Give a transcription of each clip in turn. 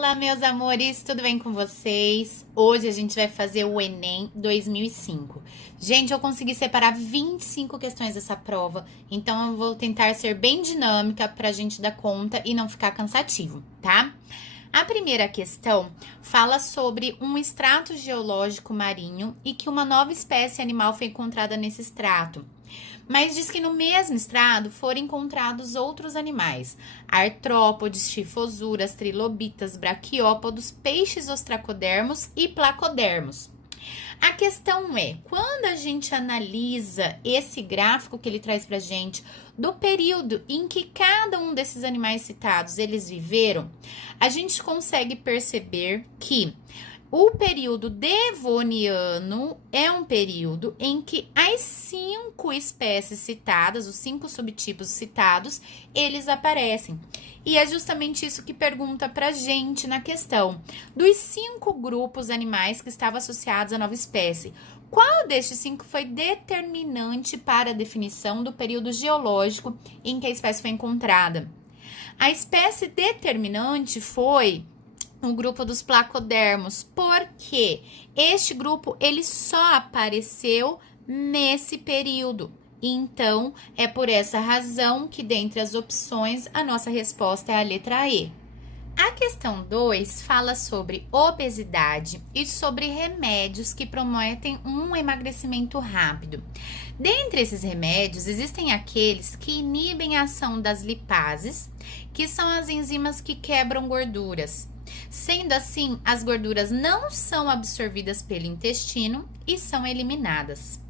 Fala, meus amores, tudo bem com vocês? Hoje a gente vai fazer o Enem 2005. Gente, eu consegui separar 25 questões dessa prova, então eu vou tentar ser bem dinâmica pra gente dar conta e não ficar cansativo, tá? A primeira questão fala sobre um extrato geológico marinho e que uma nova espécie animal foi encontrada nesse extrato. Mas diz que no mesmo estrado foram encontrados outros animais: artrópodes, tifosuras, trilobitas, braquiópodos, peixes ostracodermos e placodermos. A questão é, quando a gente analisa esse gráfico que ele traz pra gente do período em que cada um desses animais citados eles viveram, a gente consegue perceber que o período devoniano é um período em que as 5 espécies citadas, os 5 subtipos citados, eles aparecem. E é justamente isso que pergunta pra gente na questão. Dos 5 grupos animais que estavam associados à nova espécie, qual destes 5 foi determinante para a definição do período geológico em que a espécie foi encontrada? A espécie determinante foi o grupo dos placodermos, porque este grupo ele só apareceu nesse período. Então, é por essa razão que dentre as opções a nossa resposta é a letra E. A questão 2 fala sobre obesidade e sobre remédios que prometem um emagrecimento rápido. Dentre esses remédios, existem aqueles que inibem a ação das lipases, que são as enzimas que quebram gorduras. Sendo assim, as gorduras não são absorvidas pelo intestino e são eliminadas.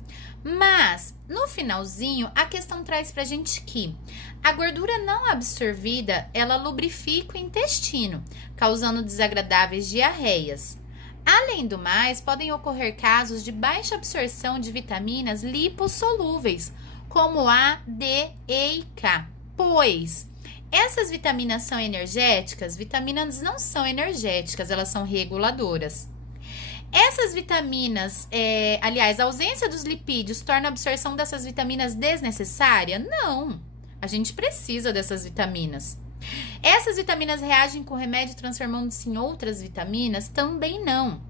Mas, no finalzinho, a questão traz pra gente que a gordura não absorvida, ela lubrifica o intestino, causando desagradáveis diarreias. Além do mais, podem ocorrer casos de baixa absorção de vitaminas lipossolúveis, como A, D, E e K, pois essas vitaminas são energéticas? Vitaminas não são energéticas, elas são reguladoras. Essas vitaminas, a ausência dos lipídios torna a absorção dessas vitaminas desnecessária? Não, a gente precisa dessas vitaminas. Essas vitaminas reagem com o remédio transformando-se em outras vitaminas? Também não.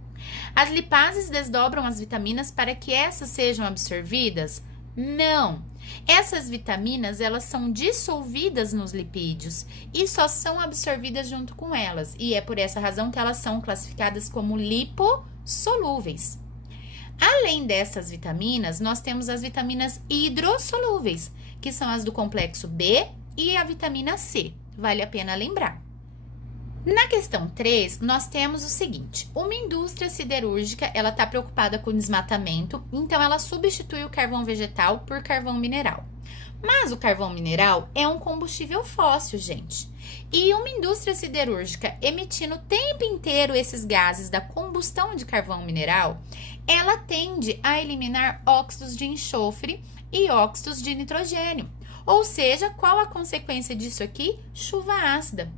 As lipases desdobram as vitaminas para que essas sejam absorvidas? Não. Essas vitaminas, elas são dissolvidas nos lipídios e só são absorvidas junto com elas. E é por essa razão que elas são classificadas como lipossolúveis. Além dessas vitaminas, nós temos as vitaminas hidrossolúveis, que são as do complexo B e a vitamina C. Vale a pena lembrar. Na questão 3, nós temos o seguinte: uma indústria siderúrgica, ela está preocupada com o desmatamento, então ela substitui o carvão vegetal por carvão mineral. Mas o carvão mineral é um combustível fóssil, gente. E uma indústria siderúrgica emitindo o tempo inteiro esses gases da combustão de carvão mineral, ela tende a eliminar óxidos de enxofre e óxidos de nitrogênio. Ou seja, qual a consequência disso aqui? Chuva ácida.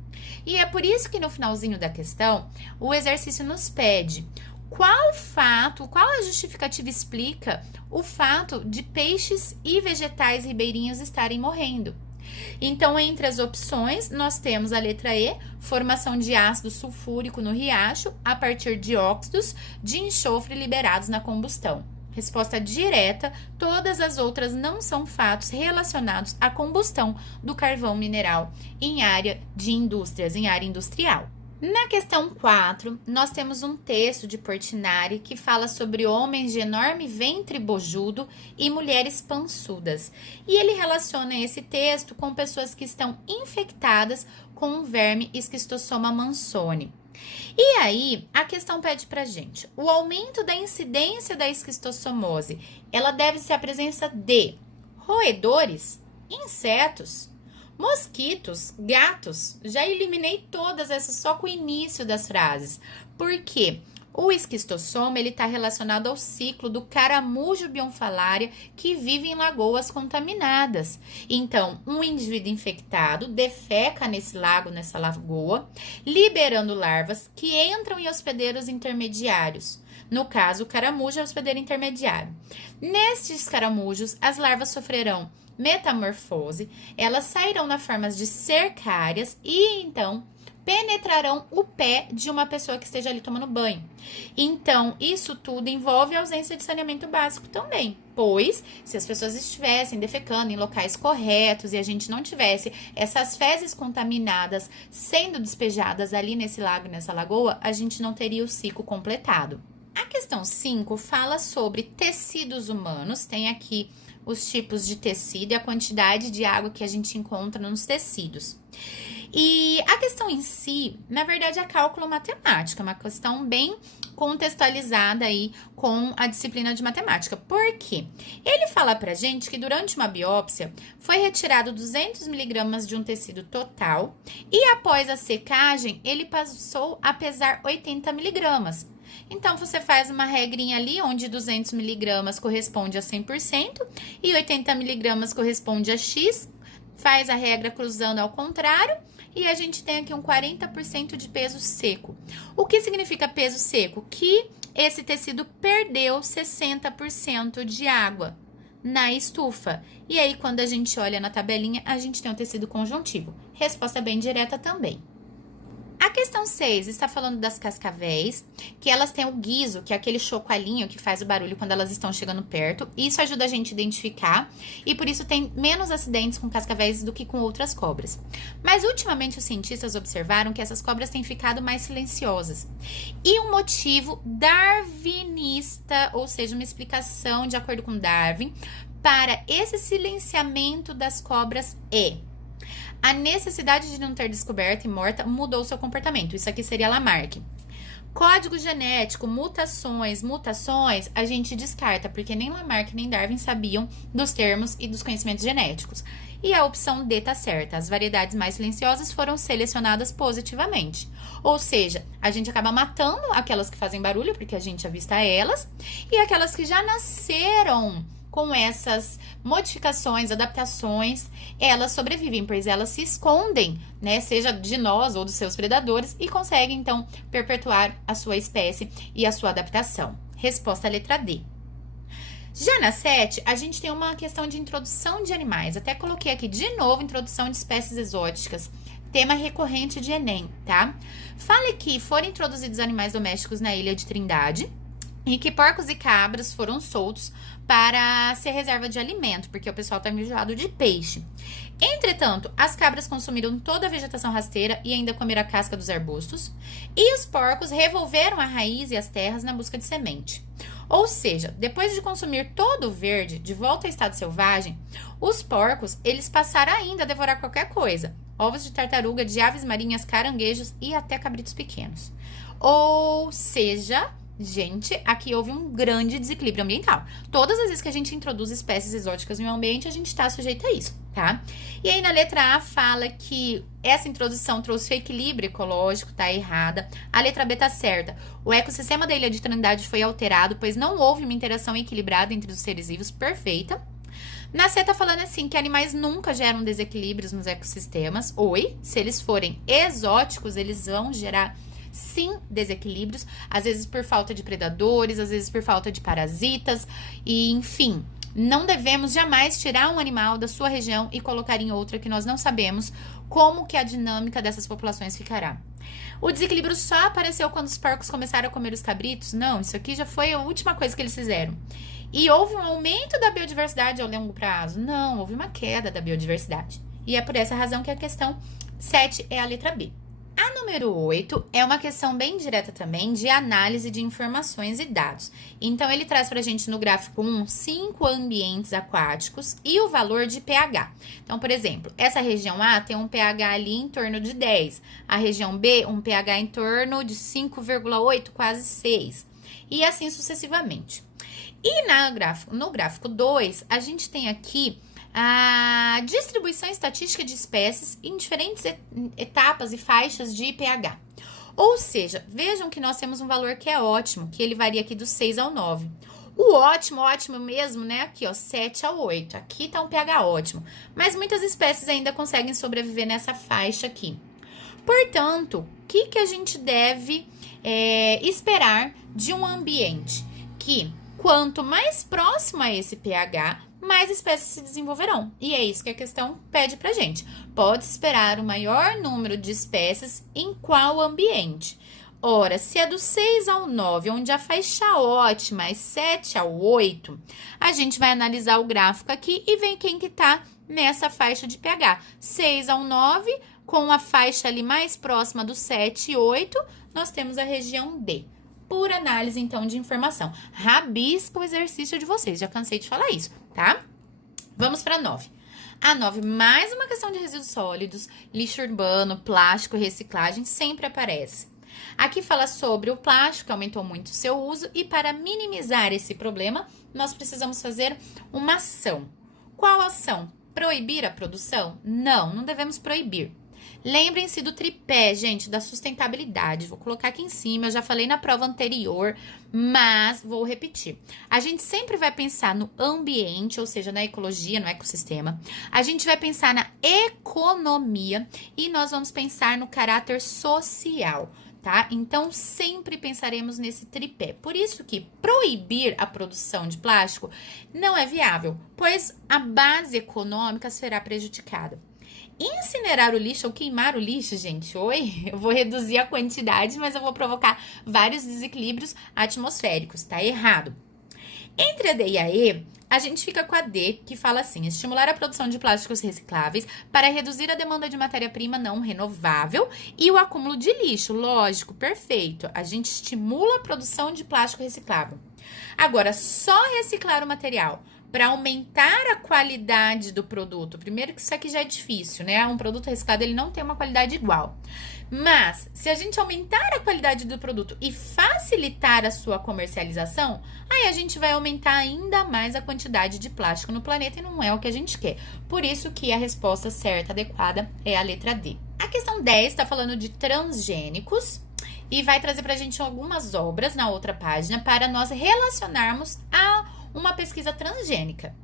E é por isso que no finalzinho da questão, o exercício nos pede qual a justificativa explica o fato de peixes e vegetais ribeirinhos estarem morrendo. Então, entre as opções, nós temos a letra E, formação de ácido sulfúrico no riacho a partir de óxidos de enxofre liberados na combustão. Resposta direta, todas as outras não são fatos relacionados à combustão do carvão mineral em área de indústrias, em área industrial. Na questão 4, nós temos um texto de Portinari que fala sobre homens de enorme ventre bojudo e mulheres pançudas. E ele relaciona esse texto com pessoas que estão infectadas com o verme Esquistossoma mansoni. E aí, a questão pede pra gente: o aumento da incidência da esquistossomose, ela deve-se à presença de roedores, insetos, mosquitos, gatos. Já eliminei todas essas só com o início das frases. Por quê? O esquistossoma, ele está relacionado ao ciclo do caramujo bionfalária que vive em lagoas contaminadas. Então, um indivíduo infectado defeca nesse lago, nessa lagoa, liberando larvas que entram em hospedeiros intermediários. No caso, o caramujo é o hospedeiro intermediário. Nestes caramujos, as larvas sofrerão metamorfose, elas sairão na forma de cercárias e então penetrarão o pé de uma pessoa que esteja ali tomando banho. Então, isso tudo envolve a ausência de saneamento básico também, pois se as pessoas estivessem defecando em locais corretos e a gente não tivesse essas fezes contaminadas sendo despejadas ali nesse lago, nessa lagoa, a gente não teria o ciclo completado. A questão 5 fala sobre tecidos humanos, tem aqui os tipos de tecido e a quantidade de água que a gente encontra nos tecidos. E a questão em si, na verdade, é cálculo matemático, é uma questão bem contextualizada aí com a disciplina de matemática. Por quê? Ele fala pra gente que durante uma biópsia foi retirado 200 miligramas de um tecido total e após a secagem ele passou a pesar 80 miligramas. Então, você faz uma regrinha ali, onde 200 miligramas corresponde a 100% e 80 miligramas corresponde a X, faz a regra cruzando ao contrário, e a gente tem aqui um 40% de peso seco. O que significa peso seco? Que esse tecido perdeu 60% de água na estufa. E aí, quando a gente olha na tabelinha, a gente tem um tecido conjuntivo. Resposta bem direta também. A questão 6 está falando das cascavéis, que elas têm o guiso, que é aquele chocoalinho que faz o barulho quando elas estão chegando perto. Isso ajuda a gente a identificar e por isso tem menos acidentes com cascavéis do que com outras cobras. Mas ultimamente os cientistas observaram que essas cobras têm ficado mais silenciosas. E um motivo darwinista, ou seja, uma explicação de acordo com Darwin, para esse silenciamento das cobras é: a necessidade de não ter descoberta e morta mudou seu comportamento. Isso aqui seria Lamarck. Código genético, mutações, a gente descarta, porque nem Lamarck nem Darwin sabiam dos termos e dos conhecimentos genéticos. E a opção D tá certa. As variedades mais silenciosas foram selecionadas positivamente. Ou seja, a gente acaba matando aquelas que fazem barulho, porque a gente avista elas, e aquelas que já nasceram com essas modificações, adaptações, elas sobrevivem, pois elas se escondem, né, seja de nós ou dos seus predadores, e conseguem, então, perpetuar a sua espécie e a sua adaptação. Resposta letra D. Já na 7, a gente tem uma questão de introdução de animais. Até coloquei aqui de novo introdução de espécies exóticas. Tema recorrente de Enem, tá? Fale que foram introduzidos animais domésticos na Ilha de Trindade, e que porcos e cabras foram soltos para ser reserva de alimento, porque o pessoal está enjoado de peixe. Entretanto, as cabras consumiram toda a vegetação rasteira e ainda comeram a casca dos arbustos, e os porcos revolveram a raiz e as terras na busca de semente. Ou seja, depois de consumir todo o verde, de volta ao estado selvagem, os porcos, eles passaram ainda a devorar qualquer coisa: ovos de tartaruga, de aves marinhas, caranguejos e até cabritos pequenos. Ou seja, gente, aqui houve um grande desequilíbrio ambiental. Todas as vezes que a gente introduz espécies exóticas no ambiente, a gente está sujeito a isso, tá? E aí na letra A fala que essa introdução trouxe o equilíbrio ecológico, tá errada. A letra B tá certa. O ecossistema da Ilha de Trindade foi alterado, pois não houve uma interação equilibrada entre os seres vivos, perfeita. Na C tá falando assim, que animais nunca geram desequilíbrios nos ecossistemas. Oi, se eles forem exóticos, eles vão gerar sim desequilíbrios, às vezes por falta de predadores, às vezes por falta de parasitas, e enfim, não devemos jamais tirar um animal da sua região e colocar em outra que nós não sabemos como que a dinâmica dessas populações ficará. O desequilíbrio só apareceu quando os porcos começaram a comer os cabritos? Não, isso aqui já foi a última coisa que eles fizeram. E houve um aumento da biodiversidade ao longo prazo? Não, houve uma queda da biodiversidade. E é por essa razão que a questão 7 é a letra B. A número 8 é uma questão bem direta também de análise de informações e dados. Então, ele traz para a gente no gráfico 1, 5 ambientes aquáticos e o valor de pH. Então, por exemplo, essa região A tem um pH ali em torno de 10. A região B, um pH em torno de 5,8, quase 6. E assim sucessivamente. E no gráfico 2, a gente tem aqui a distribuição estatística de espécies em diferentes etapas e faixas de pH. Ou seja, vejam que nós temos um valor que é ótimo, que ele varia aqui do 6 ao 9. O ótimo mesmo, né? Aqui, ó, 7 ao 8. Aqui tá um pH ótimo. Mas muitas espécies ainda conseguem sobreviver nessa faixa aqui. Portanto, o que a gente deve esperar de um ambiente? Que quanto mais próximo a esse pH, mais espécies se desenvolverão. E é isso que a questão pede pra gente. Pode esperar o maior número de espécies em qual ambiente? Ora, se é do 6 ao 9, onde a faixa ótima é 7 ao 8, a gente vai analisar o gráfico aqui e ver quem que tá nessa faixa de pH. 6 ao 9, com a faixa ali mais próxima do 7 e 8, nós temos a região D. Por análise, então, de informação. Rabisca o exercício de vocês, já cansei de falar isso, tá? Vamos para 9. A 9, mais uma questão de resíduos sólidos, lixo urbano, plástico, reciclagem, sempre aparece. Aqui fala sobre o plástico, que aumentou muito o seu uso, e para minimizar esse problema, nós precisamos fazer uma ação. Qual ação? Proibir a produção? Não, não devemos proibir. Lembrem-se do tripé, gente, da sustentabilidade. Vou colocar aqui em cima, eu já falei na prova anterior, mas vou repetir. A gente sempre vai pensar no ambiente, ou seja, na ecologia, no ecossistema. A gente vai pensar na economia e nós vamos pensar no caráter social, tá? Então, sempre pensaremos nesse tripé. Por isso que proibir a produção de plástico não é viável, pois a base econômica será prejudicada. Incinerar o lixo ou queimar o lixo, gente, eu vou reduzir a quantidade, mas eu vou provocar vários desequilíbrios atmosféricos, tá errado. Entre a D e a E, a gente fica com a D, que fala assim: estimular a produção de plásticos recicláveis para reduzir a demanda de matéria-prima não renovável e o acúmulo de lixo. Lógico, perfeito. A gente estimula a produção de plástico reciclável. Agora, só reciclar o material para aumentar a qualidade do produto. Primeiro que isso aqui já é difícil, né? Um produto reciclado, ele não tem uma qualidade igual. Mas, se a gente aumentar a qualidade do produto e facilitar a sua comercialização, aí a gente vai aumentar ainda mais a quantidade de plástico no planeta e não é o que a gente quer. Por isso que a resposta certa, adequada, é a letra D. A questão 10 está falando de transgênicos e vai trazer pra gente algumas obras na outra página para nós relacionarmos a uma pesquisa transgênica.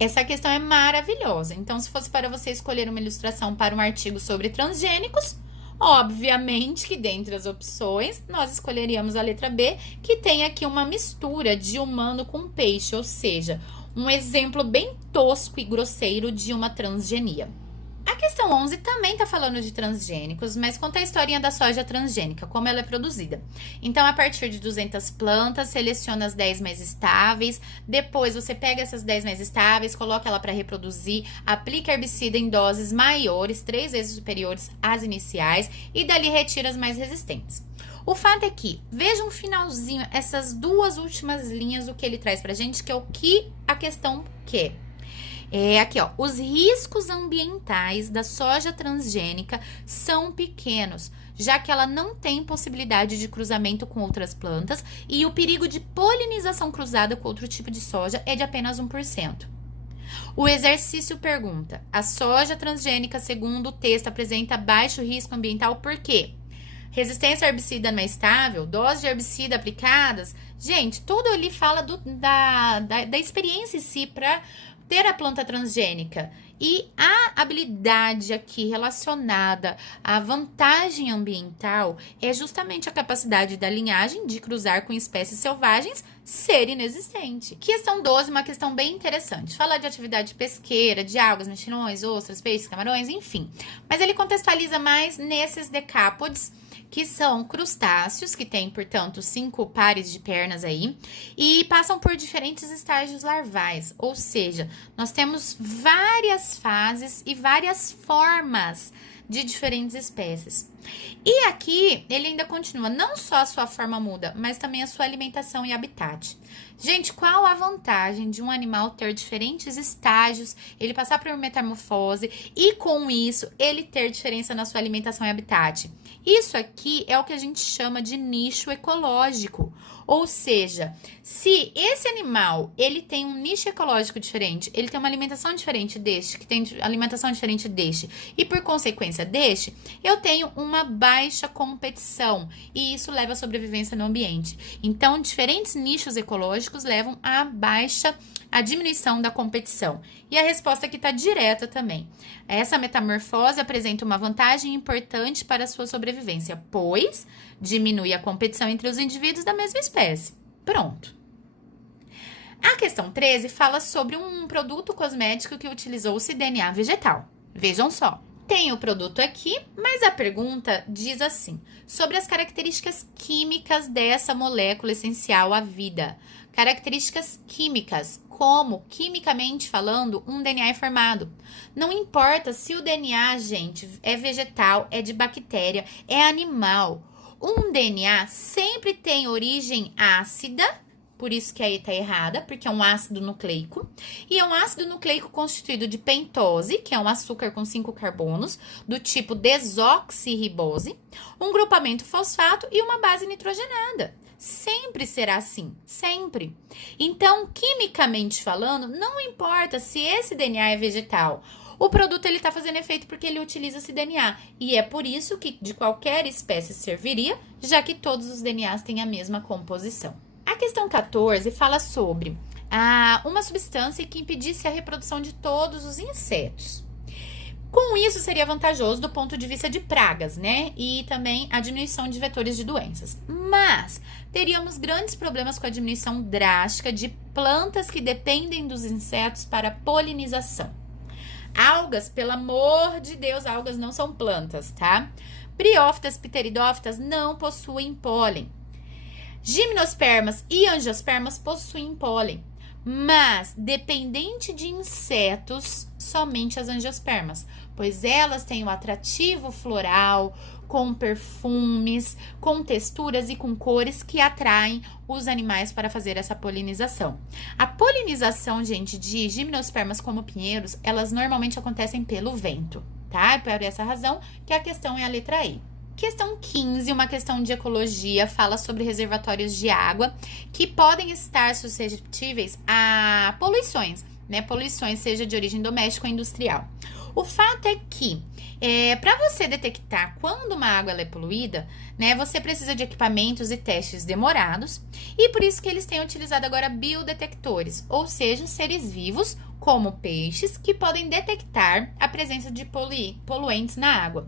Essa questão é maravilhosa. Então, se fosse para você escolher uma ilustração para um artigo sobre transgênicos, obviamente que dentre as opções, nós escolheríamos a letra B, que tem aqui uma mistura de humano com peixe, ou seja, um exemplo bem tosco e grosseiro de uma transgenia. A questão 11 também está falando de transgênicos, mas conta a historinha da soja transgênica, como ela é produzida. Então, a partir de 200 plantas, seleciona as 10 mais estáveis, depois você pega essas 10 mais estáveis, coloca ela para reproduzir, aplica herbicida em doses maiores, 3 vezes superiores às iniciais, e dali retira as mais resistentes. O fato é que, veja um finalzinho, essas duas últimas linhas, o que ele traz pra gente, que é o que a questão quer. Aqui, ó, os riscos ambientais da soja transgênica são pequenos, já que ela não tem possibilidade de cruzamento com outras plantas e o perigo de polinização cruzada com outro tipo de soja é de apenas 1%. O exercício pergunta: a soja transgênica, segundo o texto, apresenta baixo risco ambiental por quê? Resistência a herbicida não é estável, dose de herbicida aplicadas. Gente, tudo ali fala da experiência em si para ter a planta transgênica. E a habilidade aqui relacionada à vantagem ambiental é justamente a capacidade da linhagem de cruzar com espécies selvagens ser inexistente. Questão 12, uma questão bem interessante. Fala de atividade pesqueira, de algas, mexilhões, ostras, peixes, camarões, enfim. Mas ele contextualiza mais nesses decápodes, que são crustáceos, que têm, portanto, 5 pares de pernas aí, e passam por diferentes estágios larvais, ou seja, nós temos várias fases e várias formas de diferentes espécies. E aqui, ele ainda continua, não só a sua forma muda, mas também a sua alimentação e habitat. Gente, qual a vantagem de um animal ter diferentes estágios, ele passar por metamorfose e, com isso, ele ter diferença na sua alimentação e habitat? Isso aqui é o que a gente chama de nicho ecológico. Ou seja, se esse animal, ele tem um nicho ecológico diferente, ele tem uma alimentação diferente deste, que tem alimentação diferente deste, e por consequência deste, eu tenho uma baixa competição, e isso leva à sobrevivência no ambiente. Então, diferentes nichos ecológicos levam à diminuição da competição. E a resposta aqui está direta também. Essa metamorfose apresenta uma vantagem importante para a sua sobrevivência, pois diminui a competição entre os indivíduos da mesma espécie. Pronto. A questão 13 fala sobre um produto cosmético que utilizou-se DNA vegetal. Vejam só. Tem o produto aqui, mas a pergunta diz assim: sobre as características químicas dessa molécula essencial à vida. Características químicas, como, quimicamente falando, um DNA é formado. Não importa se o DNA, gente, é vegetal, é de bactéria, é animal. Um DNA sempre tem origem ácida, por isso que aí tá errada, porque é um ácido nucleico. E é um ácido nucleico constituído de pentose, que é um açúcar com 5 carbonos, do tipo desoxirribose, um grupamento fosfato e uma base nitrogenada. Sempre será assim, sempre. Então, quimicamente falando, não importa se esse DNA é vegetal. O produto ele está fazendo efeito porque ele utiliza esse DNA. E é por isso que de qualquer espécie serviria, já que todos os DNAs têm a mesma composição. A questão 14 fala sobre uma substância que impedisse a reprodução de todos os insetos. Com isso, seria vantajoso do ponto de vista de pragas, né? E também a diminuição de vetores de doenças. Mas teríamos grandes problemas com a diminuição drástica de plantas que dependem dos insetos para polinização. Algas, pelo amor de Deus, algas não são plantas, tá? Briófitas, pteridófitas não possuem pólen. Gimnospermas e angiospermas possuem pólen, mas dependente de insetos, somente as angiospermas, pois elas têm o atrativo floral, com perfumes, com texturas e com cores que atraem os animais para fazer essa polinização. A polinização, gente, de gimnospermas como pinheiros, elas normalmente acontecem pelo vento, tá? Por essa razão que a questão é a letra E. Questão 15, uma questão de ecologia, fala sobre reservatórios de água que podem estar suscetíveis a poluições, né? Poluições, seja de origem doméstica ou industrial. O fato é que, para você detectar quando uma água ela é poluída, né, você precisa de equipamentos e testes demorados, e por isso que eles têm utilizado agora biodetectores, ou seja, seres vivos, como peixes, que podem detectar a presença de poluentes na água.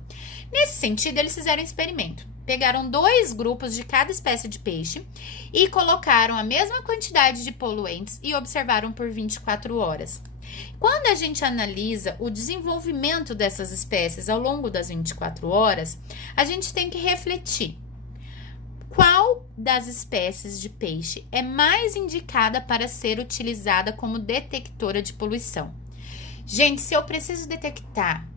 Nesse sentido, eles fizeram um experimento. Pegaram 2 grupos de cada espécie de peixe e colocaram a mesma quantidade de poluentes e observaram por 24 horas. Quando a gente analisa o desenvolvimento dessas espécies ao longo das 24 horas, a gente tem que refletir. Qual das espécies de peixe é mais indicada para ser utilizada como detectora de poluição? Gente, se eu preciso detectar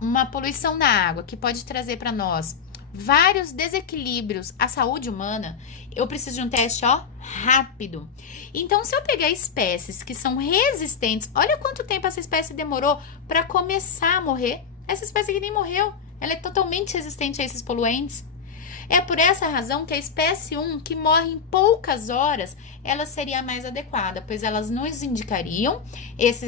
uma poluição na água que pode trazer para nós vários desequilíbrios à saúde humana, eu preciso de um teste, rápido. Então, se eu pegar espécies que são resistentes, olha quanto tempo essa espécie demorou para começar a morrer. Essa espécie que nem morreu, ela é totalmente resistente a esses poluentes. É por essa razão que a espécie 1, que morre em poucas horas, ela seria a mais adequada, pois elas nos indicariam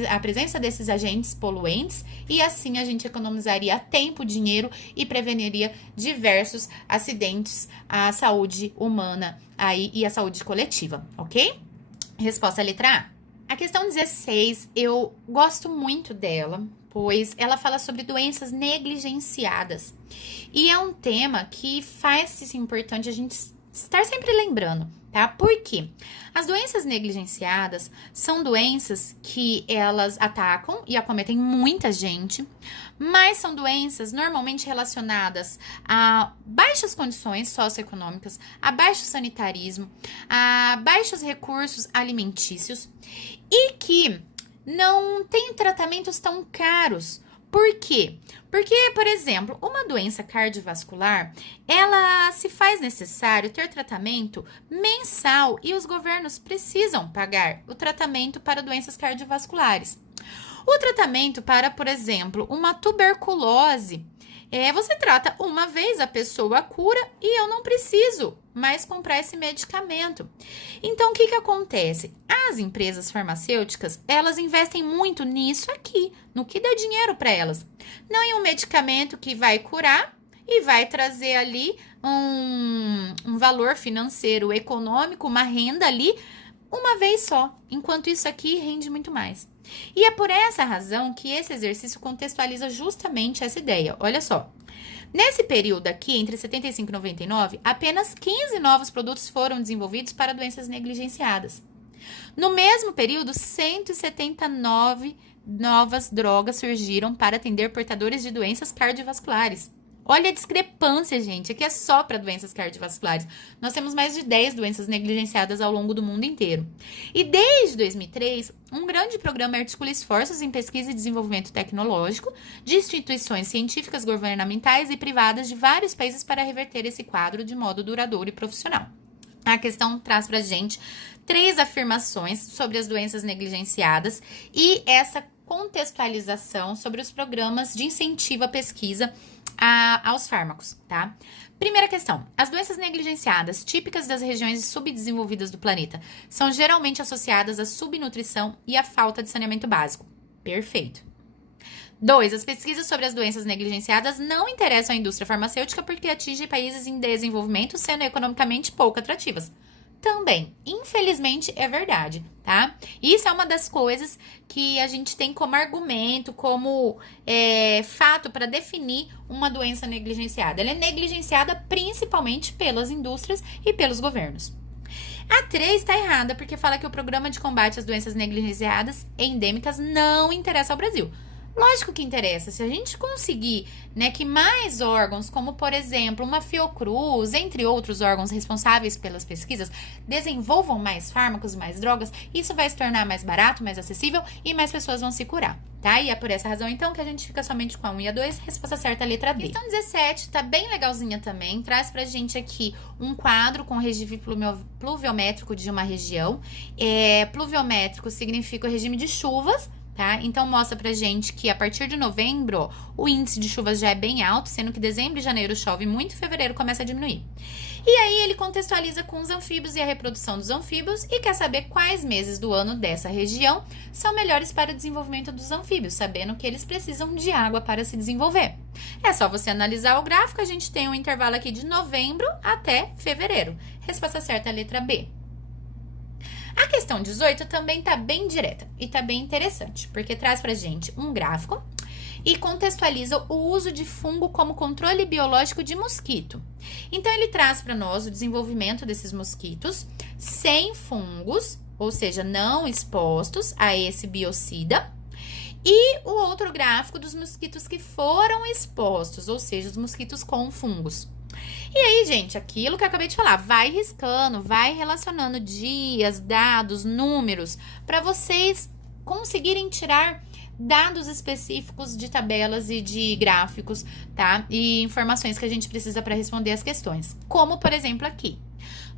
a presença desses agentes poluentes e assim a gente economizaria tempo, dinheiro e preveniria diversos acidentes à saúde humana aí, e à saúde coletiva, ok? Resposta letra A. A questão 16, eu gosto muito dela, pois ela fala sobre doenças negligenciadas. E é um tema que faz importante a gente estar sempre lembrando, tá? Por quê? As doenças negligenciadas são doenças que elas atacam e acometem muita gente, mas são doenças normalmente relacionadas a baixas condições socioeconômicas, a baixo sanitarismo, a baixos recursos alimentícios e que não tem tratamentos tão caros. Por quê? Porque, por exemplo, uma doença cardiovascular, ela se faz necessário ter tratamento mensal e os governos precisam pagar o tratamento para doenças cardiovasculares. O tratamento para, por exemplo, uma tuberculose, você trata uma vez, a pessoa cura e eu não preciso mais comprar esse medicamento. Então, o que acontece? As empresas farmacêuticas, elas investem muito nisso aqui, no que dá dinheiro para elas. Não em um medicamento que vai curar e vai trazer ali um valor financeiro, econômico, uma renda ali, uma vez só. Enquanto isso aqui rende muito mais. E é por essa razão que esse exercício contextualiza justamente essa ideia. Olha só. Nesse período aqui, entre 75 e 99, apenas 15 novos produtos foram desenvolvidos para doenças negligenciadas. No mesmo período, 179 novas drogas surgiram para atender portadores de doenças cardiovasculares. Olha a discrepância, gente. Aqui é só para doenças cardiovasculares. Nós temos mais de 10 doenças negligenciadas ao longo do mundo inteiro. E desde 2003, um grande programa articula esforços em pesquisa e desenvolvimento tecnológico de instituições científicas, governamentais e privadas de vários países para reverter esse quadro de modo duradouro e profissional. A questão traz para a gente 3 afirmações sobre as doenças negligenciadas e essa contextualização sobre os programas de incentivo à pesquisa aos fármacos, tá? Primeira questão. As doenças negligenciadas, típicas das regiões subdesenvolvidas do planeta, são geralmente associadas à subnutrição e à falta de saneamento básico. Perfeito. 2. As pesquisas sobre as doenças negligenciadas não interessam à indústria farmacêutica porque atingem países em desenvolvimento, sendo economicamente pouco atrativas. Também, infelizmente, é verdade, tá? Isso é uma das coisas que a gente tem como argumento, como fato para definir uma doença negligenciada. Ela é negligenciada principalmente pelas indústrias e pelos governos. A 3 está errada porque fala que o programa de combate às doenças negligenciadas endêmicas não interessa ao Brasil. Lógico que interessa, se a gente conseguir, né, que mais órgãos, como por exemplo uma Fiocruz, entre outros órgãos responsáveis pelas pesquisas, desenvolvam mais fármacos, mais drogas, isso vai se tornar mais barato, mais acessível e mais pessoas vão se curar, tá? E é por essa razão então que a gente fica somente com a 1 e a 2, resposta certa, a letra D. Questão 17, tá bem legalzinha também, traz pra gente aqui um quadro com o regime pluviométrico de uma região. Pluviométrico significa o regime de chuvas, tá? Então, mostra pra gente que a partir de novembro, o índice de chuvas já é bem alto, sendo que dezembro e janeiro chove muito, fevereiro começa a diminuir. E aí, ele contextualiza com os anfíbios e a reprodução dos anfíbios e quer saber quais meses do ano dessa região são melhores para o desenvolvimento dos anfíbios, sabendo que eles precisam de água para se desenvolver. É só você analisar o gráfico, a gente tem um intervalo aqui de novembro até fevereiro. Resposta certa, a letra B. A questão 18 também tá bem direta e tá bem interessante, porque traz pra gente um gráfico e contextualiza o uso de fungo como controle biológico de mosquito. Então, ele traz para nós o desenvolvimento desses mosquitos sem fungos, ou seja, não expostos a esse biocida, e o outro gráfico dos mosquitos que foram expostos, ou seja, os mosquitos com fungos. E aí, gente, aquilo que eu acabei de falar, vai riscando, vai relacionando dias, dados, números, para vocês conseguirem tirar dados específicos de tabelas e de gráficos, tá? E informações que a gente precisa para responder as questões. Como, por exemplo, aqui.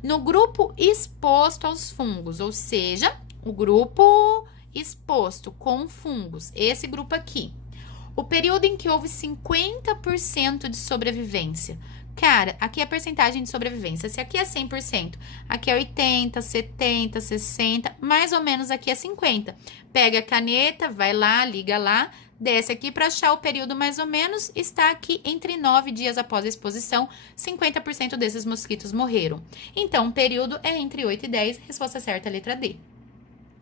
No grupo exposto aos fungos, ou seja, o grupo exposto com fungos, esse grupo aqui. O período em que houve 50% de sobrevivência. Cara, aqui é a percentagem de sobrevivência. Se aqui é 100%, aqui é 80, 70, 60, mais ou menos aqui é 50. Pega a caneta, vai lá, liga lá, desce aqui para achar o período mais ou menos, está aqui entre 9 dias após a exposição, 50% desses mosquitos morreram. Então, o período é entre 8 e 10, resposta certa, letra D.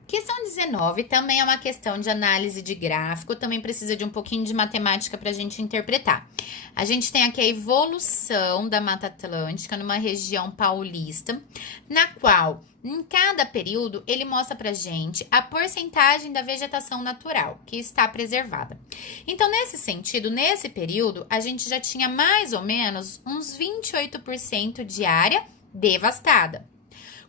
Questão 19 também é uma questão de análise de gráfico, também precisa de um pouquinho de matemática para a gente interpretar. A gente tem aqui a evolução da Mata Atlântica numa região paulista, na qual, em cada período, ele mostra pra gente a porcentagem da vegetação natural que está preservada. Então, nesse sentido, nesse período, a gente já tinha mais ou menos uns 28% de área devastada.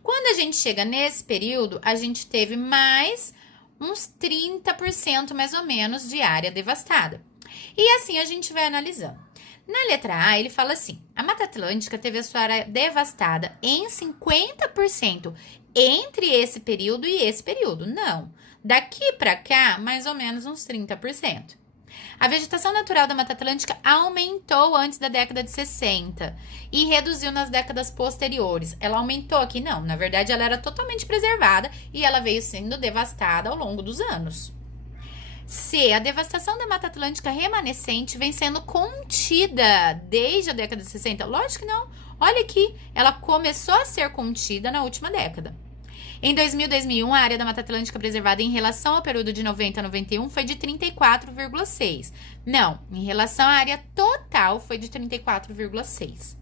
Quando a gente chega nesse período, a gente teve mais uns 30% mais ou menos de área devastada. E assim a gente vai analisando. Na letra A, ele fala assim: a Mata Atlântica teve a sua área devastada em 50% entre esse período e esse período. Não. Daqui para cá, mais ou menos uns 30%. A vegetação natural da Mata Atlântica aumentou antes da década de 60 e reduziu nas décadas posteriores. Ela aumentou aqui? Não, na verdade ela era totalmente preservada e ela veio sendo devastada ao longo dos anos. C. A devastação da Mata Atlântica remanescente vem sendo contida desde a década de 60? Lógico que não. Olha aqui, ela começou a ser contida na última década. Em 2000 e 2001, a área da Mata Atlântica preservada em relação ao período de 90 a 91 foi de 34,6. Não, em relação à área total foi de 34,6.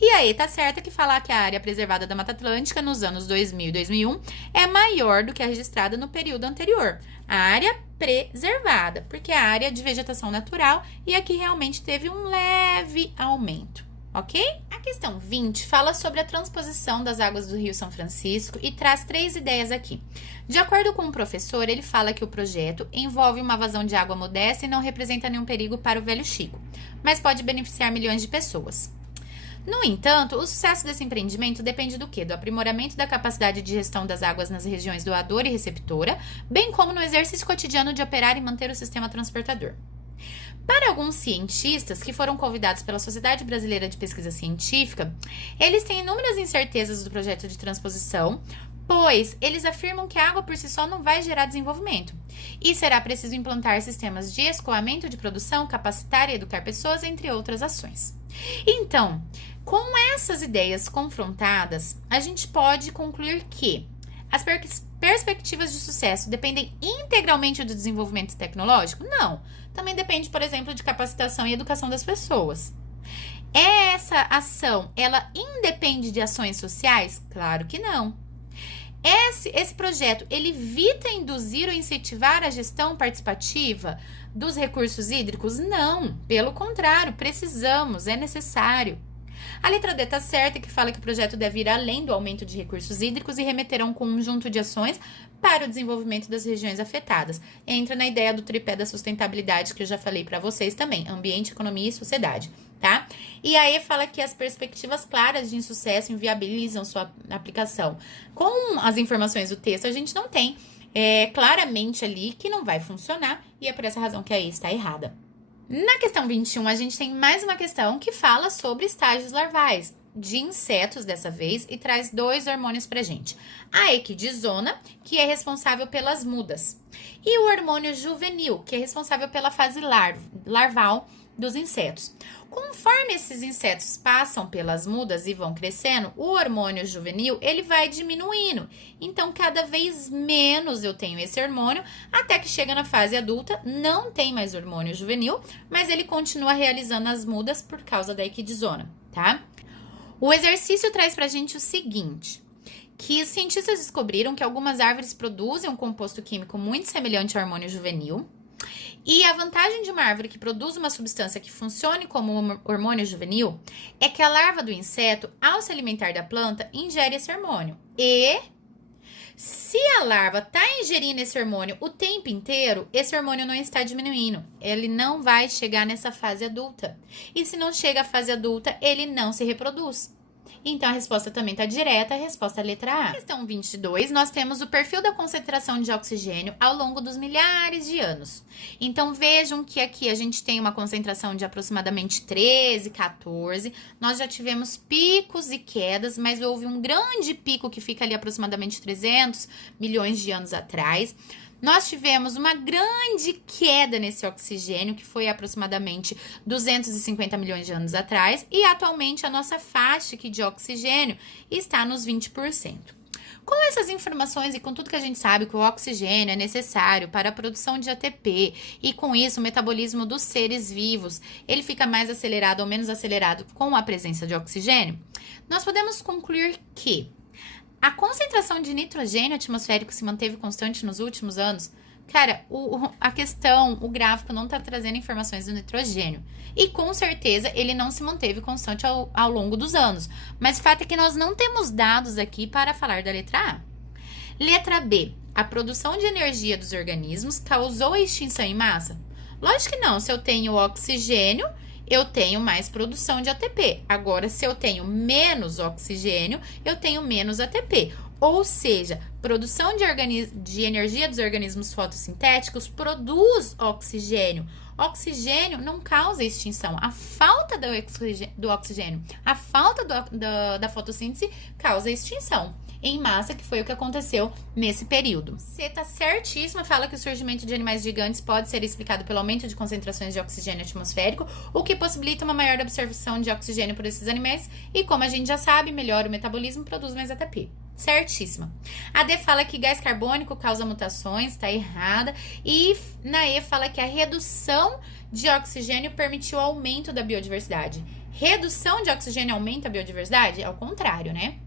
E aí tá certa que falar que a área preservada da Mata Atlântica nos anos 2000 e 2001 é maior do que a registrada no período anterior. A área preservada, porque é a área de vegetação natural e aqui realmente teve um leve aumento, ok? A questão 20 fala sobre a transposição das águas do Rio São Francisco e traz 3 ideias aqui. De acordo com o professor, ele fala que o projeto envolve uma vazão de água modesta e não representa nenhum perigo para o Velho Chico, mas pode beneficiar milhões de pessoas. No entanto, o sucesso desse empreendimento depende do quê? Do aprimoramento da capacidade de gestão das águas nas regiões doadora e receptora, bem como no exercício cotidiano de operar e manter o sistema transportador. Para alguns cientistas que foram convidados pela Sociedade Brasileira de Pesquisa Científica, eles têm inúmeras incertezas do projeto de transposição, pois eles afirmam que a água por si só não vai gerar desenvolvimento. E será preciso implantar sistemas de escoamento de produção, capacitar e educar pessoas, entre outras ações. Então, com essas ideias confrontadas, a gente pode concluir que as perspectivas de sucesso dependem integralmente do desenvolvimento tecnológico? Não. Também depende, por exemplo, de capacitação e educação das pessoas. Essa ação, ela independe de ações sociais? Claro que não. Esse projeto, ele evita induzir ou incentivar a gestão participativa dos recursos hídricos? Não, pelo contrário, precisamos, é necessário. A letra D está certa, que fala que o projeto deve ir além do aumento de recursos hídricos e remeter a um conjunto de ações para o desenvolvimento das regiões afetadas. Entra na ideia do tripé da sustentabilidade que eu já falei para vocês também, ambiente, economia e sociedade, tá? E aí fala que as perspectivas claras de insucesso inviabilizam sua aplicação. Com as informações do texto, a gente não tem claramente ali que não vai funcionar e é por essa razão que aí está errada. Na questão 21, a gente tem mais uma questão que fala sobre estágios larvais de insetos dessa vez e traz 2 hormônios pra gente. A equidizona, que é responsável pelas mudas, e o hormônio juvenil, que é responsável pela fase larval dos insetos. Conforme esses insetos passam pelas mudas e vão crescendo, o hormônio juvenil, ele vai diminuindo. Então, cada vez menos eu tenho esse hormônio, até que chega na fase adulta, não tem mais hormônio juvenil, mas ele continua realizando as mudas por causa da equidizona, tá? O exercício traz pra gente o seguinte, que os cientistas descobriram que algumas árvores produzem um composto químico muito semelhante ao hormônio juvenil, e a vantagem de uma árvore que produz uma substância que funcione como hormônio juvenil é que a larva do inseto, ao se alimentar da planta, ingere esse hormônio. E se a larva está ingerindo esse hormônio o tempo inteiro, esse hormônio não está diminuindo. Ele não vai chegar nessa fase adulta. E se não chega à fase adulta, ele não se reproduz. Então, a resposta também está direta, a resposta é a letra A. Na questão 22, nós temos o perfil da concentração de oxigênio ao longo dos milhares de anos. Então, vejam que aqui a gente tem uma concentração de aproximadamente 13, 14. Nós já tivemos picos e quedas, mas houve um grande pico que fica ali aproximadamente 300 milhões de anos atrás. Nós tivemos uma grande queda nesse oxigênio, que foi aproximadamente 250 milhões de anos atrás, e atualmente a nossa faixa aqui de oxigênio está nos 20%. Com essas informações e com tudo que a gente sabe que o oxigênio é necessário para a produção de ATP e com isso o metabolismo dos seres vivos, ele fica mais acelerado ou menos acelerado com a presença de oxigênio, nós podemos concluir que a concentração de nitrogênio atmosférico se manteve constante nos últimos anos. Cara, o gráfico não está trazendo informações do nitrogênio. E com certeza ele não se manteve constante ao longo dos anos. Mas o fato é que nós não temos dados aqui para falar da letra A. Letra B. A produção de energia dos organismos causou a extinção em massa? Lógico que não. Se eu tenho oxigênio, eu tenho mais produção de ATP. Agora, se eu tenho menos oxigênio, eu tenho menos ATP. Ou seja, produção de energia dos organismos fotossintéticos produz oxigênio. Oxigênio não causa extinção. A falta do oxigênio, a falta da fotossíntese causa extinção em massa, que foi o que aconteceu nesse período. Você tá certíssima, fala que o surgimento de animais gigantes pode ser explicado pelo aumento de concentrações de oxigênio atmosférico, o que possibilita uma maior absorção de oxigênio por esses animais e, como a gente já sabe, melhora o metabolismo e produz mais ATP. Certíssima. A D fala que gás carbônico causa mutações, tá errada. E na E fala que a redução de oxigênio permitiu o aumento da biodiversidade. Redução de oxigênio aumenta a biodiversidade? Ao contrário, né?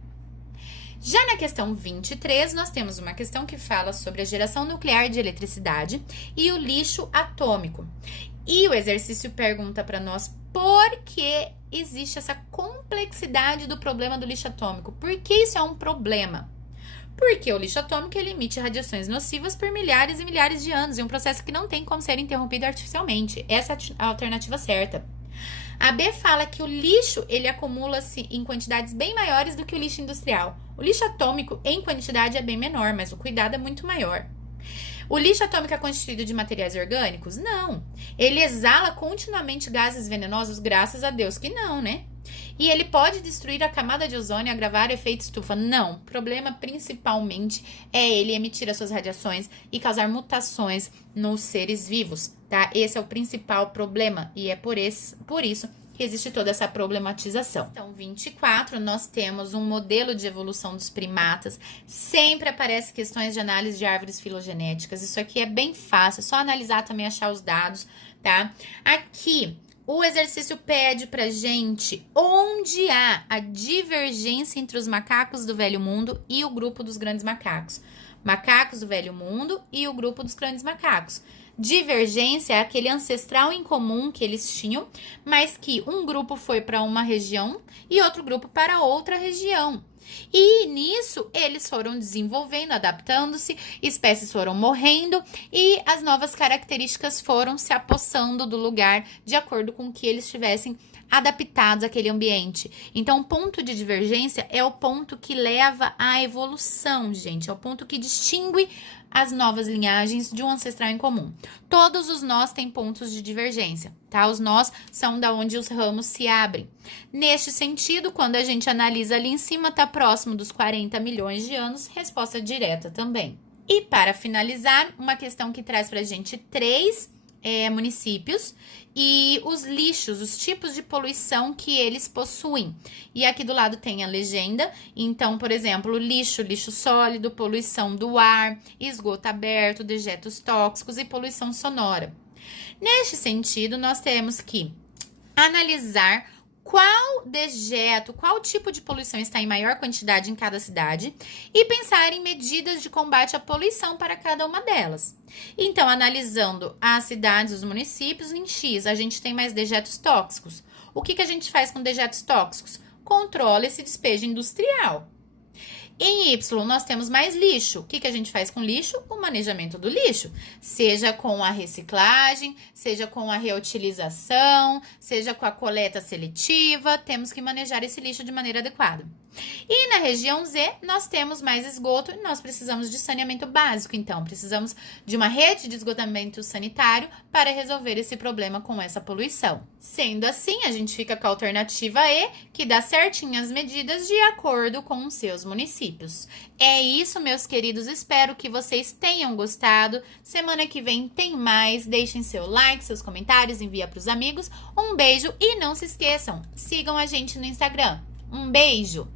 Já na questão 23, nós temos uma questão que fala sobre a geração nuclear de eletricidade e o lixo atômico. E o exercício pergunta para nós por que existe essa complexidade do problema do lixo atômico. Por que isso é um problema? Porque o lixo atômico ele emite radiações nocivas por milhares e milhares de anos, em um processo que não tem como ser interrompido artificialmente. Essa é a alternativa certa. A B fala que o lixo ele acumula-se em quantidades bem maiores do que o lixo industrial. O lixo atômico em quantidade é bem menor, mas o cuidado é muito maior. O lixo atômico é constituído de materiais orgânicos? Não. Ele exala continuamente gases venenosos? Graças a Deus que não, né? E ele pode destruir a camada de ozônio e agravar o efeito estufa? Não. O problema principalmente é ele emitir as suas radiações e causar mutações nos seres vivos, tá? Esse é o principal problema e é por isso que existe toda essa problematização. Então, 24, nós temos um modelo de evolução dos primatas. Sempre aparecem questões de análise de árvores filogenéticas. Isso aqui é bem fácil, é só analisar também, achar os dados, tá? Aqui, o exercício pede pra gente onde há a divergência entre os macacos do Velho Mundo e o grupo dos grandes macacos. Macacos do Velho Mundo e o grupo dos grandes macacos. Divergência é aquele ancestral em comum que eles tinham, mas que um grupo foi para uma região e outro grupo para outra região. E nisso eles foram desenvolvendo, adaptando-se, espécies foram morrendo e as novas características foram se apossando do lugar de acordo com que eles estivessem adaptados àquele ambiente. Então, o ponto de divergência é o ponto que leva à evolução, gente. É o ponto que distingue as novas linhagens de um ancestral em comum. Todos os nós têm pontos de divergência, tá? Os nós são da onde os ramos se abrem. Neste sentido, quando a gente analisa ali em cima, tá próximo dos 40 milhões de anos, resposta direta também. E para finalizar, uma questão que traz pra gente 3 municípios e os lixos, os tipos de poluição que eles possuem. E aqui do lado tem a legenda. Então, por exemplo, lixo sólido, poluição do ar, esgoto aberto, dejetos tóxicos e poluição sonora. Neste sentido, nós temos que analisar qual dejeto, qual tipo de poluição está em maior quantidade em cada cidade e pensar em medidas de combate à poluição para cada uma delas. Então, analisando as cidades, os municípios, em X, a gente tem mais dejetos tóxicos. O que a gente faz com dejetos tóxicos? Controla esse despejo industrial. Em Y, nós temos mais lixo. O que a gente faz com lixo? O manejamento do lixo. Seja com a reciclagem, seja com a reutilização, seja com a coleta seletiva, temos que manejar esse lixo de maneira adequada. E na região Z, nós temos mais esgoto e nós precisamos de saneamento básico. Então, precisamos de uma rede de esgotamento sanitário para resolver esse problema com essa poluição. Sendo assim, a gente fica com a alternativa E, que dá certinho as medidas de acordo com os seus municípios. É isso, meus queridos. Espero que vocês tenham gostado. Semana que vem tem mais. Deixem seu like, seus comentários, envia para os amigos. Um beijo e não se esqueçam, sigam a gente no Instagram. Um beijo!